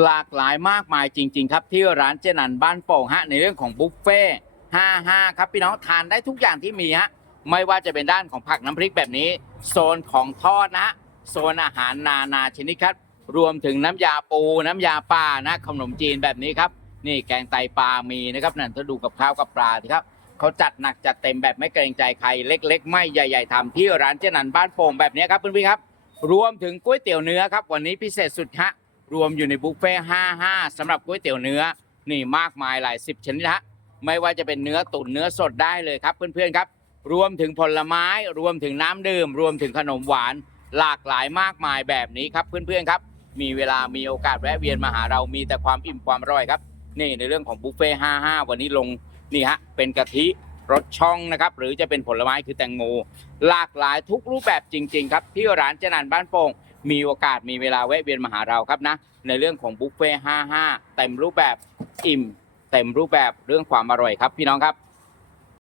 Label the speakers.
Speaker 1: หลากหลายมากมายจริง ๆ ครับ ที่ร้านเจนันบ้านโป่งฮะในเรื่องของบุฟเฟ่55 ครับ พี่น้องทานได้ทุกอย่างที่มีฮะไม่ว่าจะเป็นด้านของผักน้ำพริกแบบนี้ โซนของทอดนะฮะโซนอาหารนานาชนิดครับ รวมถึงน้ำยาปู น้ำยาปลานะขนมจีนแบบนี้ครับ นี่แกงไตปลามีนะครับนั่นถ้าดูกับข้าวกับปลาสิครับเขาจัดหนักจัดเต็มแบบไม่เกรงใจใครเล็ก ๆ ไม่ใหญ่ๆทำที่ร้านเจนันบ้านโป่งแบบนี้ครับเพื่อนๆครับ รวมถึงก๋วยเตี๋ยวเนื้อครับ วันนี้พิเศษสุดฮะ รวมอยู่ในบุฟเฟ่55สำหรับก๋วยเตี๋ยวเนื้อนี่มากมายหลายสิบชนิดฮะไม่ว่าจะเป็นเนื้อตุ๋นเนื้อสดได้เลยครับเพื่อนๆครับ รวมถึงผลไม้ รวมถึงน้ำดื่ม รวมถึงขนมหวาน หลากหลายมากมายแบบนี้ครับเพื่อนๆครับ มีเวลามีโอกาสแวะเวียนมาหาเรามีแต่ความอิ่มความอร่อยครับ นี่ในเรื่องของบุฟเฟ่55วันนี้ลงนี่ฮะเป็นกะทิรสช่องนะครับหรือจะเป็นผลไม้คือแตงโมหลากหลายทุกรูปแบบจริง ๆ ครับที่ร้านเจนันบ้านโป่ง มีโอกาสมีเวลาแวะเวียนมาหาเราครับนะ ในเรื่องของบุฟเฟ่55เต็มรูปแบบอิ่มเต็มรูปแบบเรื่องความอร่อยครับพี่น้องครับ